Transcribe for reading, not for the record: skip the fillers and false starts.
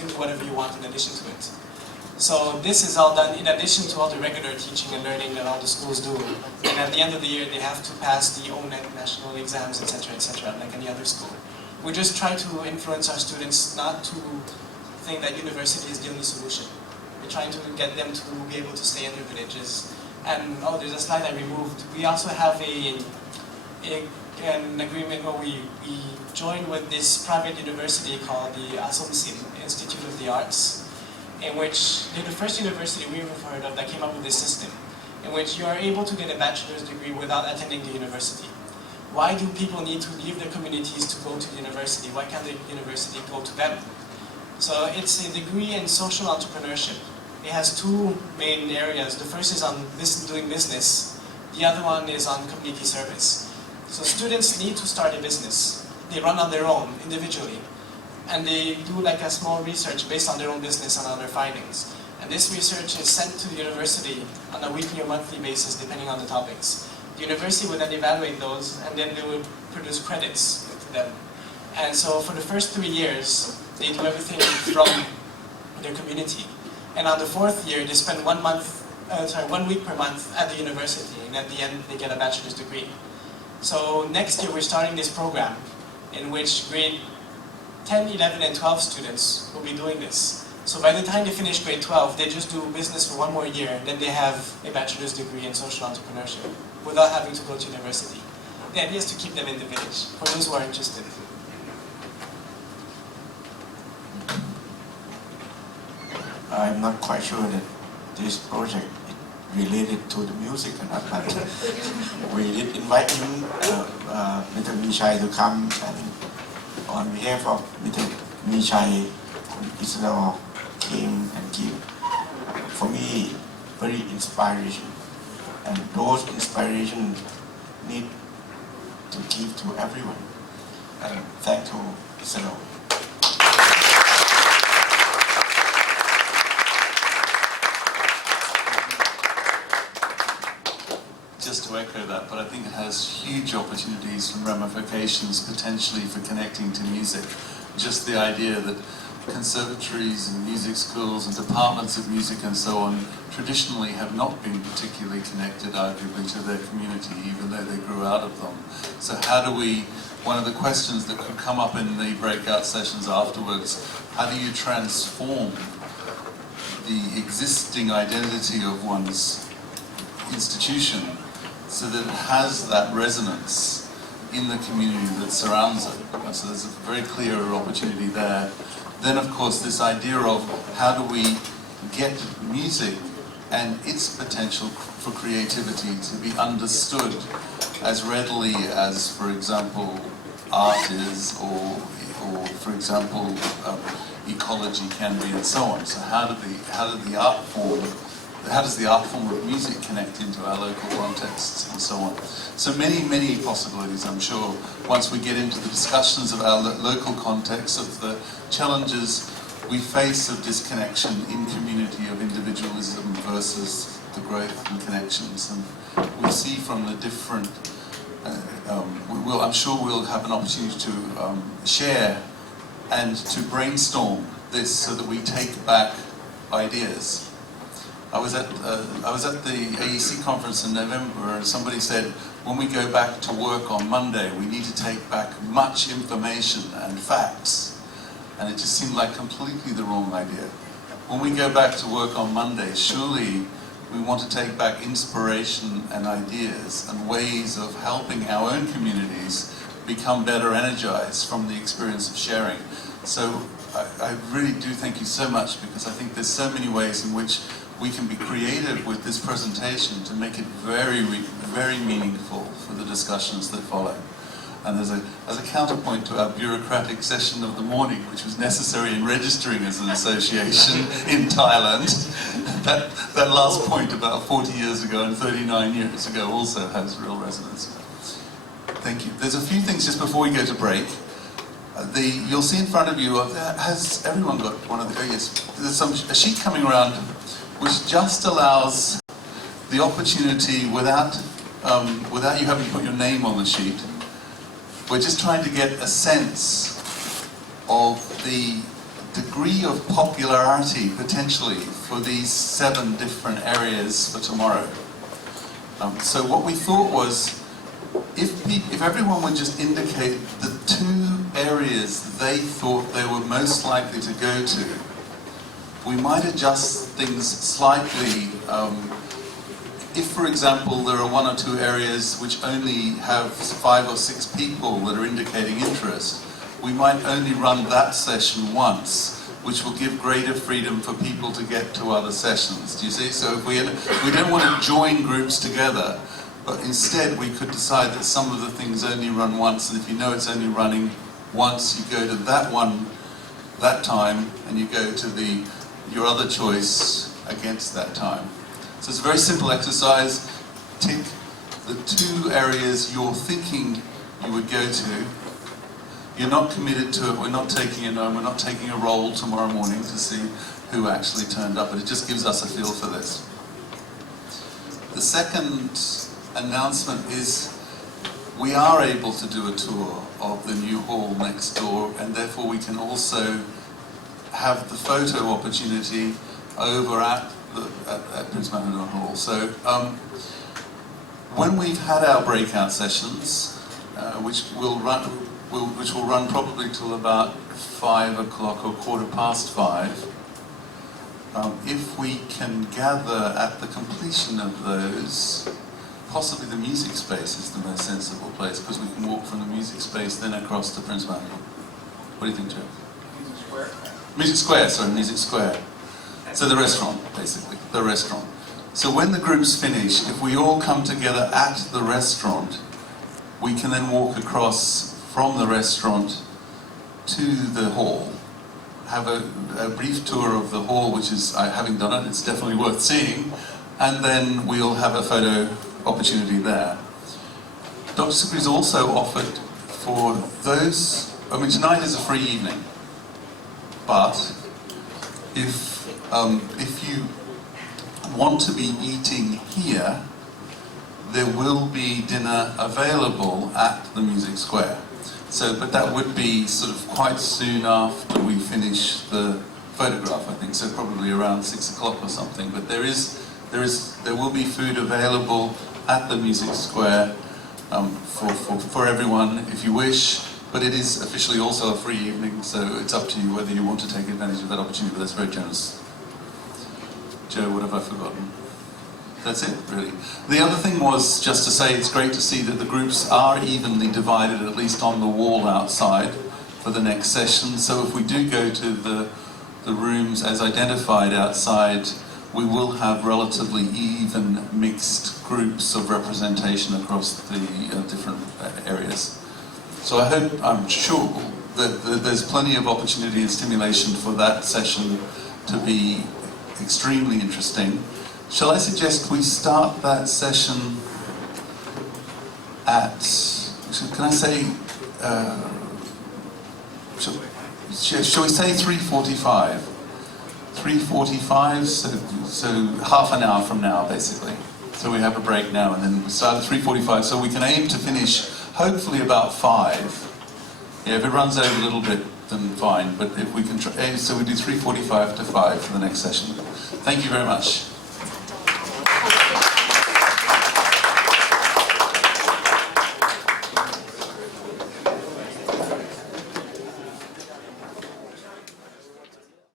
can do whatever you want in addition to it. So this is all done in addition to all the regular teaching and learning that all the schools do. And at the end of the year, they have to pass the ONET national exams, etc., like any other school. We just try to influence our students not to think that university is the only solution. We're trying to get them to be able to stay in their villages. And oh, there's a slide I removed. We also have an agreement where we joined with this private university called the Asomsin Institute of the Arts, in which they're the first university we've heard of that came up with this system, in which you are able to get a bachelor's degree without attending the university. Why do people need to leave their communities to go to the university? Why can't the university go to them? So it's a degree in social entrepreneurship. It has two main areas. The first is on doing business. The other one is on community service. So students need to start a business. They run on their own, individually. And they do like a small research based on their own business and on their findings. And this research is sent to the university on a weekly or monthly basis, depending on the topics. The university would then evaluate those, and then they would produce credits to them. And so for the first 3 years, they do everything from their community. And on the 4th year, they spend 1 week per month at the university, and at the end, they get a bachelor's degree. So next year, we're starting this program in which grade 10, 11, and 12 students will be doing this. So by the time they finish grade 12, they just do business for 1 more year, and then they have a bachelor's degree in social entrepreneurship without having to go to university. The idea is to keep them in the village, for those who are interested. I'm not quite sure that this project is related to the music or not, but we did invite him, Mr. Michai, to come, and on behalf of Mr. Michai, Israel came and give, for me, very inspiration. And those inspiration need to give to everyone. And thank you, Israel. Just to echo that, but I think it has huge opportunities and ramifications potentially for connecting to music. Just the idea that conservatories and music schools and departments of music and so on traditionally have not been particularly connected, arguably, to their community, even though they grew out of them. So how do we, one of the questions that could come up in the breakout sessions afterwards, how do you transform the existing identity of one's institution so that it has that resonance in the community that surrounds it? So there's a very clear opportunity there. Then, of course, this idea of how do we get music and its potential for creativity to be understood as readily as, for example, art is, or for example, ecology can be, and so on. So how does the art form of music connect into our local contexts and so on? So many, many possibilities, I'm sure, once we get into the discussions of our local context, of the challenges we face of disconnection in community, of individualism versus the growth and connections. And we see from the different, I'm sure we'll have an opportunity to share and to brainstorm this so that we take back ideas. I was at the AEC conference in November, and somebody said, when we go back to work on Monday, we need to take back much information and facts. And it just seemed like completely the wrong idea. When we go back to work on Monday, surely we want to take back inspiration and ideas and ways of helping our own communities become better energized from the experience of sharing. So I really do thank you so much, because I think there's so many ways in which we can be creative with this presentation to make it very, very meaningful for the discussions that follow. And as a counterpoint to our bureaucratic session of the morning, which was necessary in registering as an association in Thailand, that last point about 40 years ago and 39 years ago also has real resonance. Thank you. There's a few things just before we go to break. You'll see in front of you, has everyone got one of the, oh yes, there's a sheet coming around which just allows the opportunity without you having to put your name on the sheet. We're just trying to get a sense of the degree of popularity potentially for these 7 different areas for tomorrow. So what we thought was, if everyone would just indicate the 2 areas they thought they were most likely to go to, we might adjust things slightly. If, for example, there are 1 or 2 areas which only have 5 or 6 people that are indicating interest, we might only run that session once, which will give greater freedom for people to get to other sessions. Do you see? So if we don't want to join groups together, but instead we could decide that some of the things only run once, and if you know it's only running once, you go to that one that time, and you go to your other choice against that time. So it's a very simple exercise. Tick the 2 areas you're thinking you would go to. You're not committed to it. We're not taking a roll tomorrow morning to see who actually turned up, but it just gives us a feel for this. The second announcement is we are able to do a tour of the new hall next door, and therefore we can also have the photo opportunity over at Prince Mahidol Hall. So when we've had our breakout sessions, which will run probably till about 5 o'clock or 5:15, if we can gather at the completion of those, possibly the music space is the most sensible place, because we can walk from the music space then across to Prince Mahidol. What do you think, Joe? Music Square. Music Square. So the restaurant, basically, the restaurant. So when the groups finish, if we all come together at the restaurant, we can then walk across from the restaurant to the hall, have a brief tour of the hall, which is, having done it, it's definitely worth seeing, and then we'll have a photo opportunity there. Dr. Sukri's also offered for those, tonight is a free evening, but if you want to be eating here, there will be dinner available at the Music Square. So, but that would be sort of quite soon after we finish the photograph, I think, so probably around 6 o'clock or something. But there will be food available at the Music Square for everyone if you wish. But it is officially also a free evening, so it's up to you whether you want to take advantage of that opportunity, but that's very generous. Joe, what have I forgotten? That's it, really. The other thing was just to say it's great to see that the groups are evenly divided, at least on the wall outside, for the next session. So if we do go to the rooms as identified outside, we will have relatively even mixed groups of representation across the different areas. So I'm sure that there's plenty of opportunity and stimulation for that session to be extremely interesting. Shall I suggest we start that session at, can I say, shall we say 3:45? 3:45, so half an hour from now, basically. So we have a break now, and then we start at 3:45, so we can aim to finish hopefully about 5. Yeah, if it runs over a little bit, then fine, but if we can try, so we do 3:45 to 5 for the next session. Thank you very much.